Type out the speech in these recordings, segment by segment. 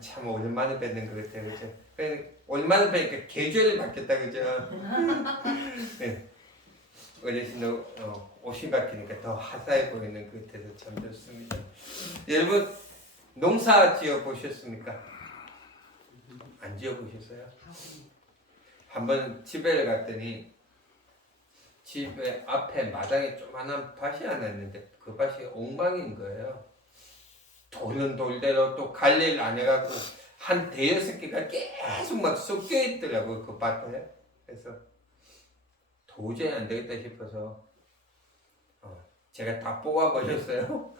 참 오랜만에 뵙는 것 같아요, 그죠? 오랜만에 뵈니까 계절이 바뀌었다, 그죠? 네. 어르신도 옷이 바뀌니까 더 화사해 보이는 것 같아서 참 좋습니다. 여러분 농사 지어 보셨습니까? 안 지어 보셨어요? 한번 집에 갔더니 집에 앞에 마당에 조그만한 밭이 하나 있는데 그 밭이 엉망인 거예요. 돌은 돌대로 또 관리를 안 해갖고 한 대여섯 개가 계속 막 섞여 있더라고요, 그 밭에. 그래서 도저히 안 되겠다 싶어서 제가 다 뽑아버렸어요.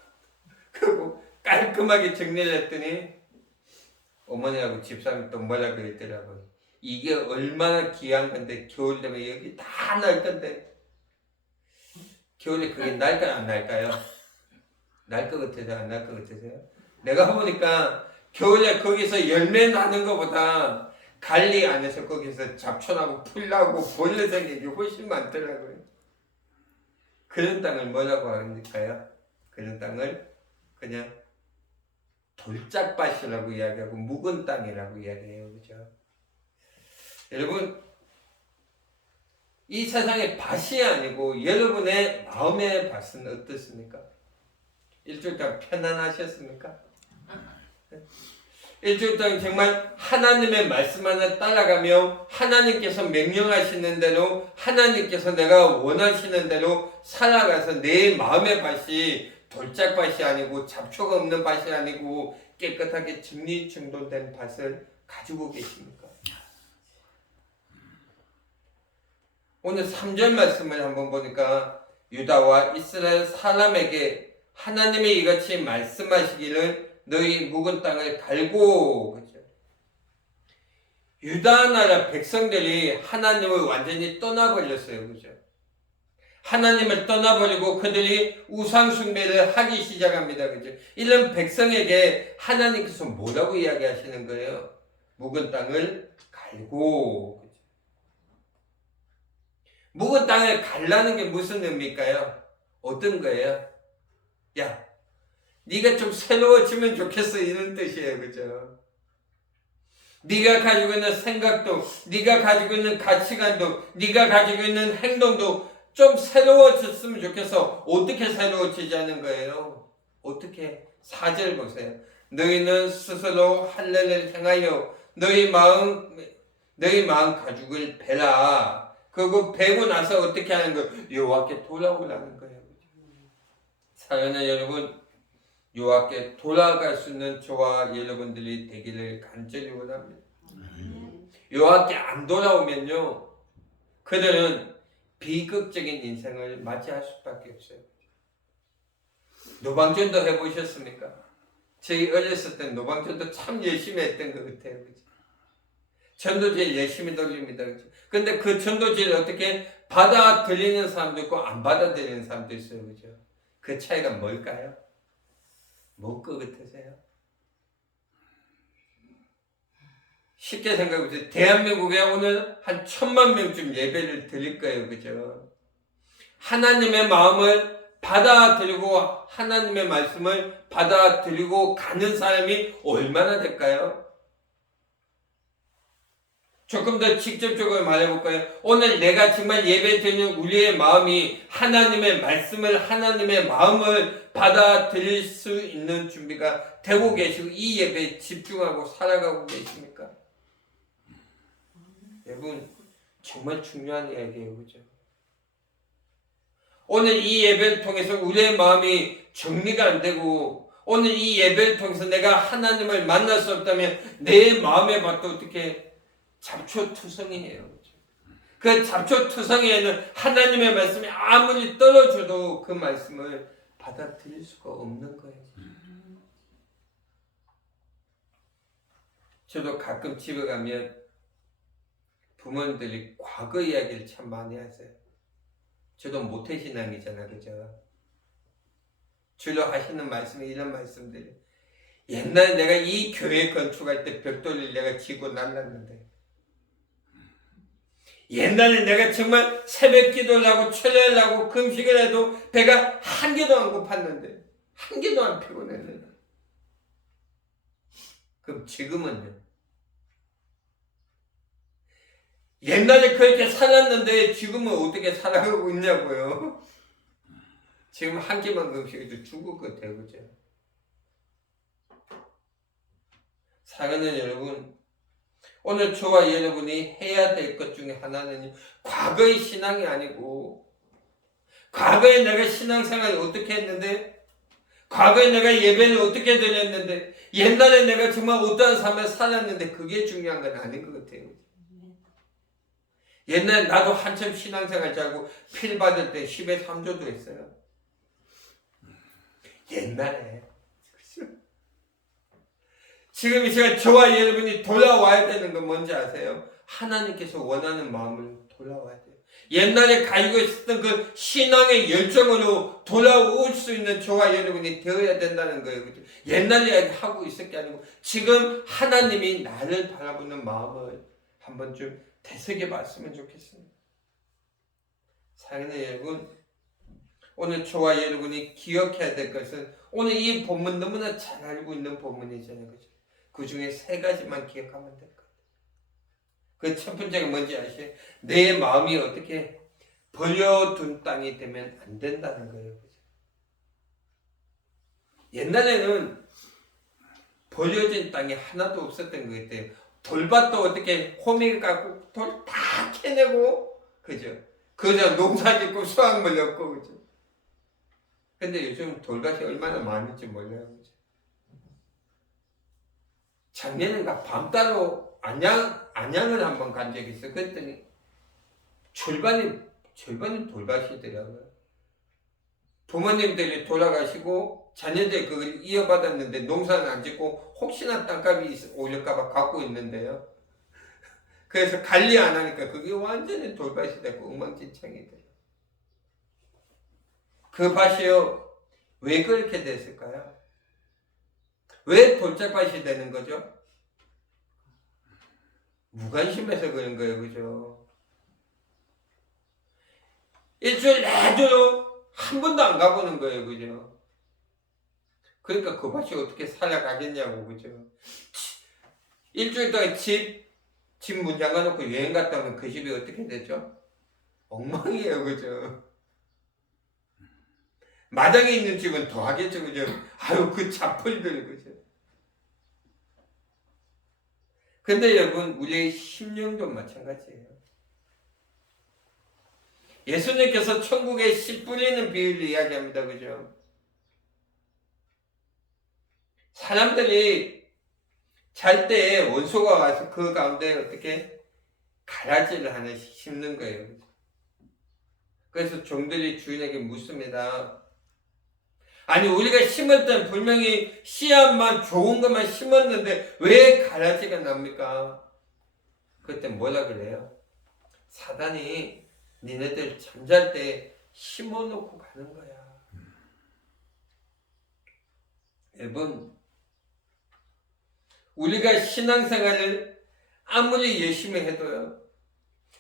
그리고 깔끔하게 정리를 했더니 어머니하고 집사람이 또 뭐라 그랬더라고요. 이게 얼마나 귀한 건데 겨울 되면 여기 다 날 건데 겨울에 그게 날까요 안 날까요? 날 것 같아서 안 날 것 같으세요? 내가 보니까 겨울에 거기서 열매 나는 것보다 관리 안 해서 거기서 잡초나고 풀나고 벌레 생기는 게 훨씬 많더라고요. 그런 땅을 뭐라고 할까요? 그런 땅을 그냥 돌짝밭이라고 이야기하고 묵은 땅이라고 이야기해요. 그죠? 여러분, 이 세상의 밭이 아니고 여러분의 마음의 밭은 어떻습니까? 일주일 동안 편안하셨습니까? 일주일 동안 정말 하나님의 말씀 하나 따라가며 하나님께서 명령하시는 대로 하나님께서 내가 원하시는 대로 살아가서 내 마음의 밭이 돌짝밭이 아니고 잡초가 없는 밭이 아니고 깨끗하게 정리정돈된 밭을 가지고 계십니까? 오늘 3절 말씀을 한번 보니까 유다와 이스라엘 사람에게 하나님이 이같이 말씀하시기를 너희 묵은 땅을 갈고, 그죠? 유다 나라 백성들이 하나님을 완전히 떠나버렸어요. 그죠? 하나님을 떠나버리고 그들이 우상숭배를 하기 시작합니다. 그죠? 이런 백성에게 하나님께서 뭐라고 이야기하시는 거예요? 묵은 땅을 갈고, 그죠? 묵은 땅을 갈라는 게 무슨 의미일까요? 어떤 거예요? 야, 네가 좀 새로워지면 좋겠어, 이런 뜻이에요. 그죠? 네가 가지고 있는 생각도, 네가 가지고 있는 가치관도, 네가 가지고 있는 행동도 좀 새로워졌으면 좋겠어. 어떻게 새로워지자는 거예요? 어떻게? 4절 보세요. 너희는 스스로 할례를 행하여 너희 마음 가죽을 베라. 그리고 베고 나서 어떻게 하는 거예요? 여호와께 돌아오라는 거예요. 사랑하는 여러분, 여호와께 돌아갈 수 있는 저와 여러분들이 되기를 간절히 원합니다. 여호와께 안 돌아오면요, 그들은 비극적인 인생을 맞이할 수밖에 없어요. 노방전도 해보셨습니까? 저희 어렸을 때 노방전도 참 열심히 했던 것 같아요. 그죠? 전도지를 열심히 돌립니다. 그죠? 근데 그 전도지를 어떻게 받아들이는 사람도 있고 안 받아들이는 사람도 있어요. 그죠? 그 차이가 뭘까요? 뭘 것 같으세요? 쉽게 생각해보세요. 대한민국에 오늘 한 1000만 명쯤 예배를 드릴 거예요. 그죠? 하나님의 마음을 받아들이고 하나님의 말씀을 받아들이고 가는 사람이 얼마나 될까요? 조금 더 직접적으로 말해볼까요? 오늘 내가 정말 예배 드리는 우리의 마음이 하나님의 말씀을, 하나님의 마음을 받아들일 수 있는 준비가 되고 계시고 이 예배에 집중하고 살아가고 계십니까? 여러분, 정말 중요한 이야기예요. 그죠? 오늘 이 예배를 통해서 우리의 마음이 정리가 안 되고 오늘 이 예배를 통해서 내가 하나님을 만날 수 없다면 내 마음의 밭도 어떻게 잡초투성이에요. 그 잡초투성이에는 하나님의 말씀이 아무리 떨어져도 그 말씀을 받아들일 수가 없는 거예요. 저도 가끔 집에 가면 부모님들이 과거 이야기를 참 많이 하세요. 저도 모태신앙이잖아요. 그죠? 주로 하시는 말씀이 이런 말씀들이 옛날에 내가 이 교회 건축할 때 벽돌을 내가 지고 날랐는데 옛날에 내가 정말 새벽 기도를 하고 철야를 하고 금식을 해도 배가 한 개도 안 고팠는데 한 개도 안 피곤했는데 그럼 지금은요? 옛날에 그렇게 살았는데 지금은 어떻게 살아가고 있냐고요? 지금 한 끼만 금식해도 죽을 것 같아요. 그죠? 사랑하는 여러분, 오늘 저와 여러분이 해야 될 것 중에 하나는 과거의 신앙이 아니고, 과거에 내가 신앙생활을 어떻게 했는데, 과거에 내가 예배를 어떻게 드렸는데, 옛날에 내가 정말 어떠한 삶을 살았는데 그게 중요한 건 아닌 것 같아요. 옛날에 나도 한참 신앙생활 잘하고 필 받을 때 10에 3조도 했어요. 옛날에. 지금 이 시간 저와 여러분이 돌아와야 되는 건 뭔지 아세요? 하나님께서 원하는 마음을 돌아와야 돼요. 옛날에 가지고 있었던 그 신앙의 열정으로 돌아올 수 있는 저와 여러분이 되어야 된다는 거예요. 그렇죠? 옛날 이야기 하고 있을 게 아니고 지금 하나님이 나를 바라보는 마음을 한번 좀 되새겨 봤으면 좋겠습니다. 사랑하는 여러분, 오늘 저와 여러분이 기억해야 될 것은 오늘 이 본문 너무나 잘 알고 있는 본문이잖아요. 그죠? 그 중에 3가지만 기억하면 될 것 같아요. 그 첫 번째가 뭔지 아시죠? 내 마음이 어떻게 버려둔 땅이 되면 안 된다는 거예요. 그죠? 옛날에는 버려진 땅이 하나도 없었던 것 같아요. 돌밭도 어떻게 호미를 갖고 돌 다 캐내고, 그죠? 그저 농사 짓고 수확물 얻고, 그죠? 근데 요즘 돌밭이 얼마나 많은지 몰라요. 그죠? 작년인가 밤따로 안양을 한번 간 적이 있어요. 그랬더니 절반이 돌밭이더라고요. 부모님들이 돌아가시고 자녀들이 그걸 이어받았는데 농사는 안 짓고 혹시나 땅값이 오를까봐 갖고 있는데요. 그래서 관리 안 하니까 그게 완전히 돌밭이 되고 엉망진창이 돼요. 그 밭이요, 왜 그렇게 됐을까요? 왜 돌짝밭이 되는 거죠? 무관심해서 그런 거예요. 그죠? 일주일 내도 한 번도 안 가보는 거예요. 그죠? 그러니까 그 밭이 어떻게 살아가겠냐고. 그죠? 일주일 동안 집 문 잠가놓고 여행 갔다 오면 그 집이 어떻게 되죠? 엉망이에요. 그죠? 마당에 있는 집은 더 하겠죠. 그죠? 아유, 그 잡풀들. 그죠? 근데 여러분, 우리의 심령도 마찬가지예요. 예수님께서 천국에 씨 뿌리는 비유를 이야기합니다. 그죠? 사람들이 잘 때 원수가 와서 그 가운데 어떻게 가라지를 하나씩 심는 거예요. 그래서 종들이 주인에게 묻습니다. 아니, 우리가 심을 땐 분명히 씨앗만 좋은 것만 심었는데 왜 가라지가 납니까? 그때 뭐라 그래요? 사단이 니네들 잠잘 때 심어놓고 가는 거야. 여러분, 우리가 신앙생활을 아무리 열심히 해도요,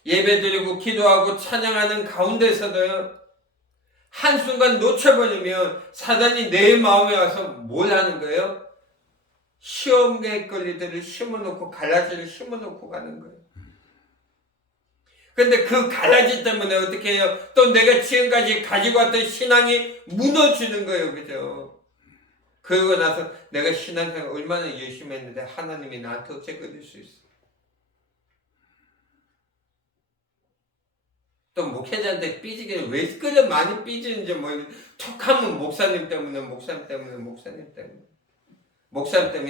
예배드리고 기도하고 찬양하는 가운데서도요, 한순간 놓쳐버리면 사단이 내 마음에 와서 뭘 하는 거예요? 시험의 거리들을 심어놓고 가라지를 심어놓고 가는 거예요. 근데 그 가라지 때문에 어떻게 해요? 또 내가 지금까지 가지고 왔던 신앙이 무너지는 거예요. 그죠? 그러고 나서 내가 신앙생활 얼마나 열심히 했는데 하나님이 나한테 어째 그럴 수 있어? 또 목회자한테 삐지게 왜 그래 많이 삐지는지 톡하면 목사님 때문에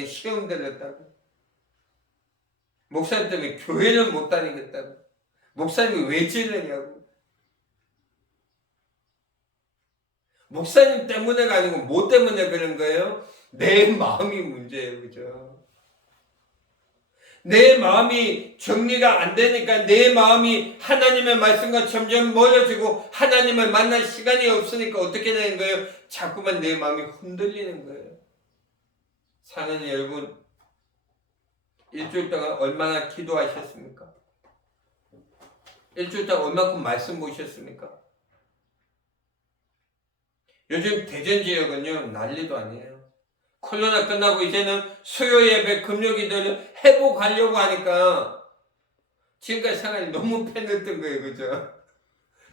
시험 들렸다고, 목사님 때문에 교회를 못 다니겠다고, 목사님이 왜 지르냐고. 목사님 때문에가 아니고 뭐 때문에 그런 거예요? 내 마음이 문제예요. 그죠? 내 마음이 정리가 안 되니까 내 마음이 하나님의 말씀과 점점 멀어지고 하나님을 만날 시간이 없으니까 어떻게 되는 거예요? 자꾸만 내 마음이 흔들리는 거예요. 사는 여러분, 일주일 동안 얼마나 기도하셨습니까? 일주일 동안 얼마큼 말씀 보셨습니까? 요즘 대전 지역은요, 난리도 아니에요. 코로나 끝나고 이제는 수요 예배, 금요 기도를 회복하려고 하니까 지금까지 생활이 너무 편했던 거예요. 그죠?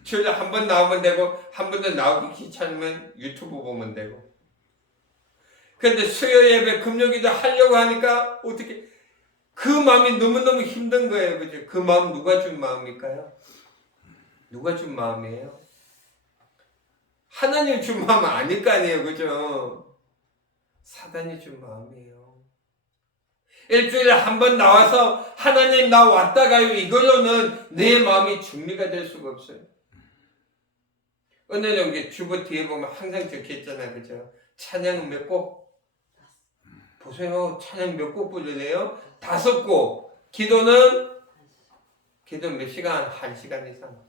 주일에 한 번 나오면 되고, 한 번 더 나오기 귀찮으면 유튜브 보면 되고. 근데 수요 예배, 금요 기도 하려고 하니까 어떻게 그 마음이 너무너무 힘든 거예요. 그죠? 그 마음 누가 준 마음일까요? 누가 준 마음이에요? 하나님 준 마음 아닐 거 아니에요. 그죠? 사단이 준 마음이에요. 일주일에 한 번 나와서 하나님 나 왔다 가요. 이걸로는 내 마음이 정리가 될 수가 없어요. 오늘 여기 주보 뒤에 보면 항상 적혀있잖아요. 그죠? 찬양은 몇 곡? 보세요. 찬양 몇 곡 부르래요? 5곡. 기도는 몇 시간? 1시간 이상.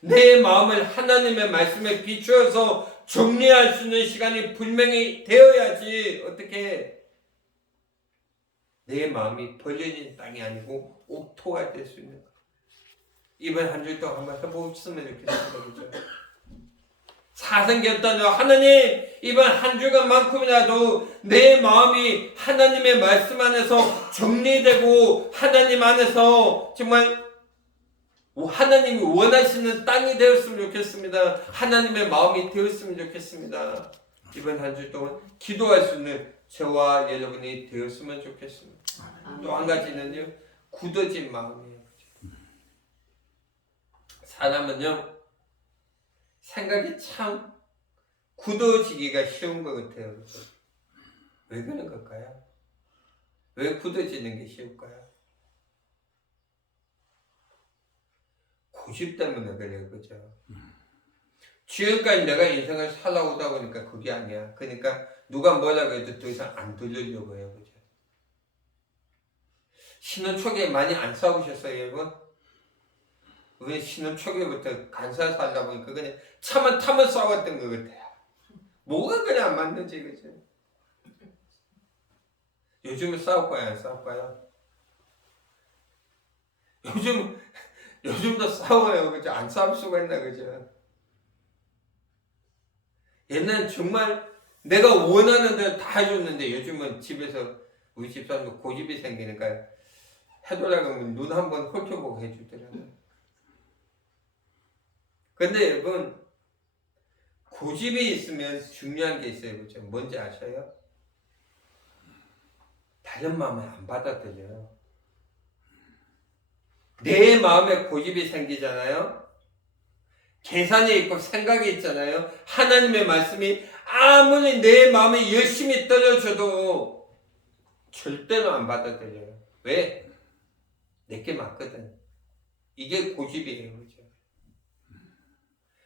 내 마음을 하나님의 말씀에 비추어서 정리할 수 있는 시간이 분명히 되어야지 어떻게 내 마음이 벌려진 땅이 아니고 옥토가 될 수 있는 거예요. 이번 한 주 동안 한번 해보셨으면 좋겠습니다. 그죠? 사생겼다뇨. 하나님 이번 한 주간만큼이라도 내 마음이 하나님의 말씀 안에서 정리되고 하나님 안에서 정말 하나님이 원하시는 땅이 되었으면 좋겠습니다. 하나님의 마음이 되었으면 좋겠습니다. 이번 한 주 동안 기도할 수 있는 저와 여러분이 되었으면 좋겠습니다. 또 한 가지는요, 굳어진 마음이에요. 사람은요, 생각이 참 굳어지기가 쉬운 것 같아요. 왜 그런 걸까요? 왜 굳어지는 게 쉬울까요? 고집 때문에 그래요. 그죠? 지금까지 내가 인생을 살아오다 보니까 그게 아니야. 그러니까 누가 뭐라고 해도 더 이상 안 들으려고 해요. 그죠? 신혼 초기에 많이 안 싸우셨어요, 여러분? 우리 신혼 초기부터 간사 살다 보니까 그냥 차만 타면 싸웠던 것 같아요. 뭐가 그냥 안 맞는지, 그죠? 요즘은 싸울 거야, 안 싸울 거야? 요즘도 싸워요. 그죠? 안 싸울 수가 있나, 그죠? 옛날엔 정말 내가 원하는 대로 다 해줬는데 요즘은 집에서 우리 집사람도 고집이 생기니까 해달라고 하면 눈 한번 훑어보고 해주더라고요. 근데 여러분, 고집이 있으면 중요한 게 있어요. 그죠? 뭔지 아셔요? 다른 마음을 안 받아들여요. 내 마음에 고집이 생기잖아요. 계산이 있고 생각이 있잖아요. 하나님의 말씀이 아무리 내 마음에 열심히 떨어져도 절대로 안 받아들여요. 왜? 내게 맞거든. 이게 고집이에요. 그죠?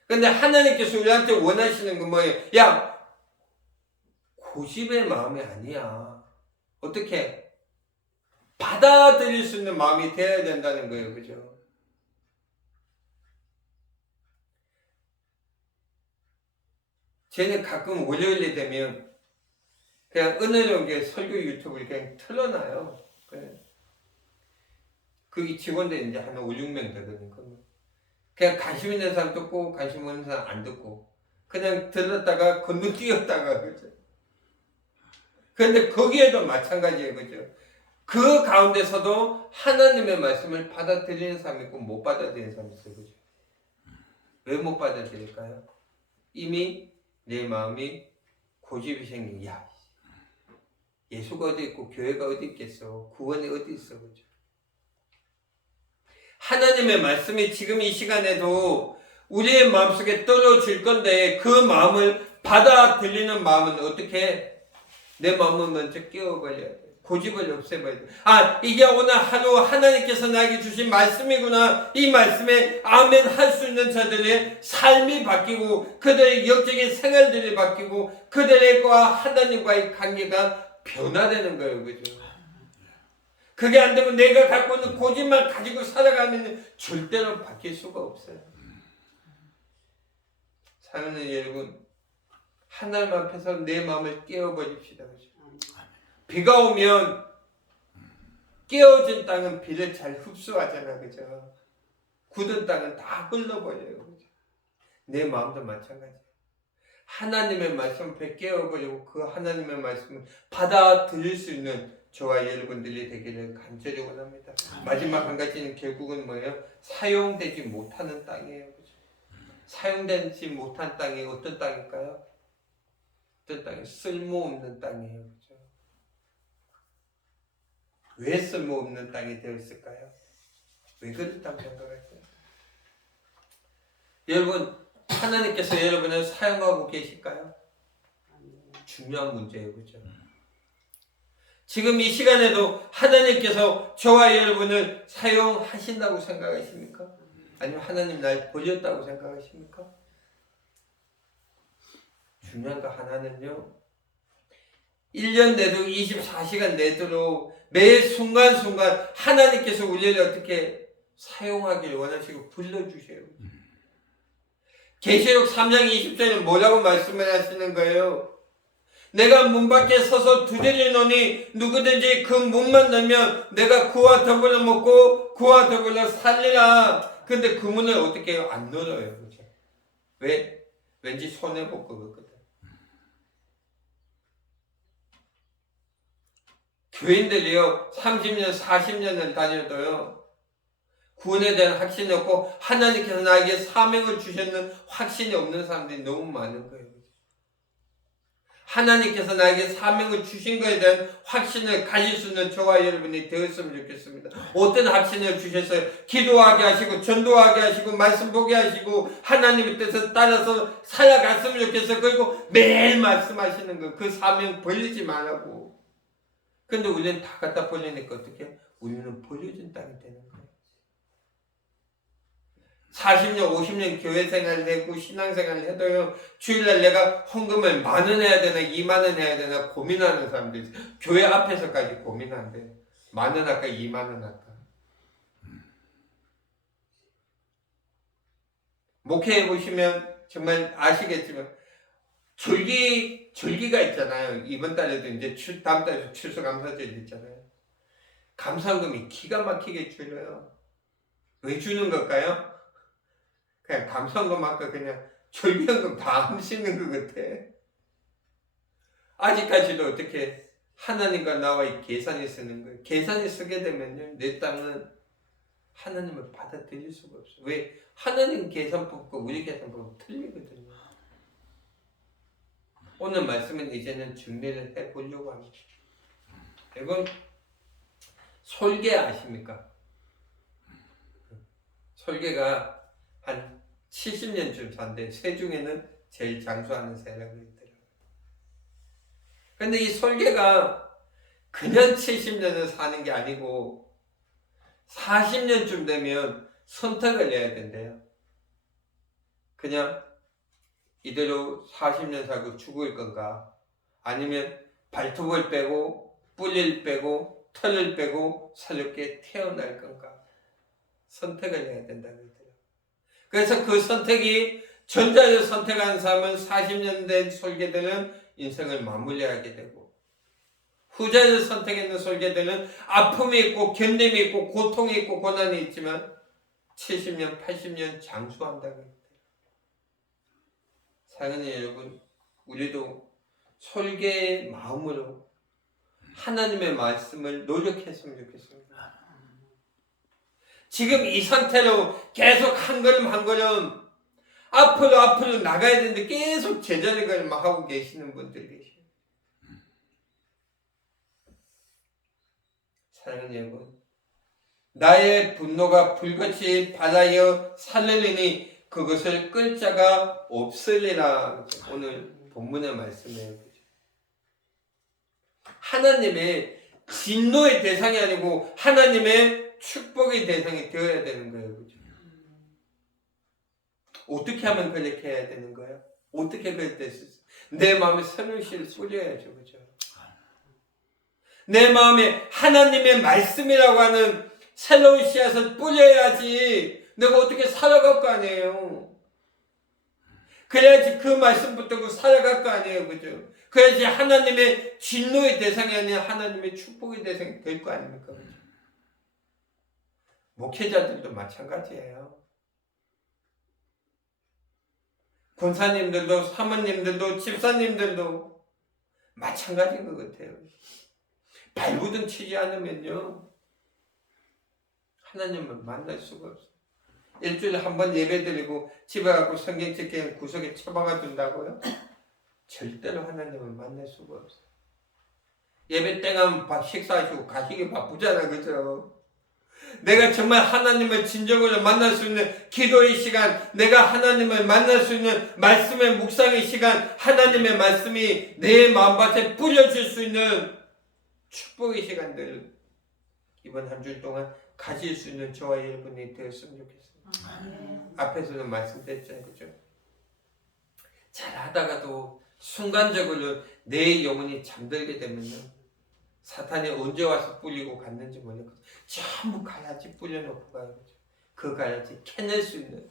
근데 하나님께서 우리한테 원하시는 건 뭐예요? 야, 고집의 마음이 아니야. 어떻게? 받아들일 수 있는 마음이 되어야 된다는 거예요. 그죠? 저는 가끔 월요일이 되면 그냥 은혜로운 설교 유튜브를 그냥 틀어놔요. 거기 직원들 이제 한 5, 6명 되거든요. 그냥 관심 있는 사람 듣고 관심 없는 사람 안 듣고 그냥 들었다가 건너뛰었다가 그죠. 그런데 거기에도 마찬가지예요. 그죠. 그 가운데서도 하나님의 말씀을 받아들이는 사람이 있고 못 받아들이는 사람이 있어요. 그죠. 왜 못 받아들일까요? 이미 내 마음이 고집이 생긴, 야, 예수가 어디 있고 교회가 어디 있겠어. 구원이 어디 있어. 그죠. 하나님의 말씀이 지금 이 시간에도 우리의 마음속에 떨어질 건데 그 마음을 받아들이는 마음은 어떻게? 내 마음을 먼저 깨워버려야 돼. 고집을 없애버려야 돼. 아, 이게 오늘 하루 하나님께서 나에게 주신 말씀이구나. 이 말씀에 아멘 할 수 있는 자들의 삶이 바뀌고 그들의 영적인 생활들이 바뀌고 그들과 하나님과의 관계가 변화되는 거예요. 그죠? 그게 안 되면 내가 갖고 있는 고집만 가지고 살아가면 절대로 바뀔 수가 없어요. 사랑하는 여러분, 하나님 앞에서 내 마음을 깨워버립시다. 비가 오면 깨어진 땅은 비를 잘 흡수하잖아. 그죠? 굳은 땅은 다 흘러버려요. 그죠? 내 마음도 마찬가지예요. 하나님의 말씀을 깨어버리고 그 하나님의 말씀을 받아들일 수 있는 저와 여러분들이 되기를 간절히 원합니다. 마지막 한 가지는 결국은 뭐예요? 사용되지 못하는 땅이에요. 그죠? 사용되지 못한 땅이 어떤 땅일까요? 어떤 땅이 쓸모없는 땅이에요. 그죠? 왜 쓸모없는 땅이 되었을까요? 왜 그렇다고 생각하세요? 여러분, 하나님께서 여러분을 사용하고 계실까요? 중요한 문제예요. 그죠? 지금 이 시간에도 하나님께서 저와 여러분을 사용하신다고 생각하십니까? 아니면 하나님 날 버렸다고 생각하십니까? 중요한 거 하나는요, 1년 내도 24시간 내도록 매 순간순간 하나님께서 우리를 어떻게 사용하길 원하시고 불러주세요. 계시록 3장 20절에 뭐라고 말씀을 하시는 거예요? 내가 문 밖에 서서 두드리노니 누구든지 그 문만 열면 내가 그와 더불어 먹고 그와 더불어 살리라. 근데 그 문을 어떻게 해요? 안 열어요. 그렇죠? 왜? 왠지 손해볼 것 같거든. 교인들이요 30년 40년을 다녀도요 구원에 대한 확신이 없고 하나님께서 나에게 사명을 주셨는 확신이 없는 사람들이 너무 많은 거예요. 하나님께서 나에게 사명을 주신 것에 대한 확신을 가질 수 있는 저와 여러분이 되었으면 좋겠습니다. 어떤 확신을 주셨어요? 기도하게 하시고 전도하게 하시고 말씀 보게 하시고 하나님의 뜻을 따라서 살아갔으면 좋겠어요. 그리고 매일 말씀하시는 거 그 사명 벌리지 말라고. 근데 우리는 다 갖다 벌리니까 어떻게 해요? 우리는 벌려진 땅이 되는 거예요. 40년, 50년 교회 생활을 했고 신앙생활을 해도요 주일날 내가 헌금을 10,000원 해야 되나 20,000원 해야 되나 고민하는 사람들이 있어요. 교회 앞에서까지 고민한대. 10,000원 할까 20,000원 할까. 목회해 보시면 정말 아시겠지만 절기가 있잖아요. 이번 달에도 이제 다음 달에 추수감사절이 있잖아요. 감사금이 기가 막히게 줄여요. 왜 주는 걸까요? 그냥 감사금 아까 그냥 절기연금 다 하시는 것 같아. 아직까지도 어떻게 하나님과 나와의 계산이 쓰는 거예요. 계산이 쓰게 되면요 내 땅은 하나님을 받아들일 수가 없어요. 왜? 하나님 계산법과 우리 계산법은 틀리거든요. 오늘 말씀은 이제는 준비를 해보려고 합니다. 여러분 솔개 아십니까? 솔개가 한 70년쯤 산대. 새 중에는 제일 장수하는 새라고 있더라고요. 근데 이 솔개가 그냥 70년을 사는 게 아니고 40년쯤 되면 선택을 해야 된대요. 그냥 이대로 40년 살고 죽을 건가? 아니면 발톱을 빼고 뿔을 빼고 털을 빼고 새롭게 태어날 건가? 선택을 해야 된다고 했더라고요. 그래서 그 선택이 전자를 선택한 사람은 40년 된 솔개들은 인생을 마무리하게 되고 후자를 선택했는 솔개들은 아픔이 있고 견딤이 있고 고통이 있고 고난이 있지만 70년 80년 장수한다고 했대요. 사랑하는 여러분, 우리도 솔개의 마음으로 하나님의 말씀을 노력했으면 좋겠습니다. 지금 이 상태로 계속 한 걸음 한 걸음 앞으로 나가야 되는데 계속 제자리걸음 하고 계시는 분들이 계세요. 사랑하는 여러분, 나의 분노가 불같이 발하여 살르리니 그것을 끌 자가 없으리라. 오늘 본문의 말씀이에요. 하나님의 진노의 대상이 아니고 하나님의 축복의 대상이 되어야 되는 거예요. 그죠? 어떻게 하면 그렇게 해야 되는 거예요? 어떻게 그럴 때 내 마음에 새로운 씨를 뿌려야죠. 그죠? 내 마음에 하나님의 말씀이라고 하는 새로운 씨앗을 뿌려야지 내가 어떻게 살아갈 거 아니에요. 그래야지 그 말씀 붙들고 살아갈 거 아니에요. 그죠? 그래야지 하나님의 진노의 대상이 아니라 하나님의 축복의 대상이 될 거 아닙니까? 그죠? 목회자들도 마찬가지예요. 권사님들도 사모님들도 집사님들도 마찬가지인 것 같아요. 발부둥 치지 않으면요 하나님을 만날 수가 없어요. 일주일에 한 번 예배 드리고 집에 가고 성경 책에 구석에 처박아 둔다고요? 절대로 하나님을 만날 수가 없어요. 예배 땡하면 식사하시고 가시기 바쁘잖아, 그죠? 내가 정말 하나님을 진정으로 만날 수 있는 기도의 시간, 내가 하나님을 만날 수 있는 말씀의 묵상의 시간, 하나님의 말씀이 내 마음밭에 뿌려질 수 있는 축복의 시간들 이번 한 주 동안 가질 수 있는 저와 여러분이 되었으면 좋겠습니다. 앞에서도 말씀드렸잖아요, 그죠? 잘 하다가도 순간적으로 내 영혼이 잠들게 되면요 사탄이 언제 와서 뿌리고 갔는지 모르겠거든요. 전부 가야지 뿌려놓고 가요. 그 가야지 캐낼 수 있는,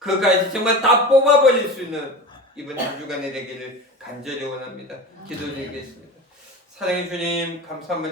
그 가야지 정말 다 뽑아버릴 수 있는 이번 한 주간이 되기를 간절히 원합니다. 기도드리겠습니다. 사랑해 주님 감사합니다.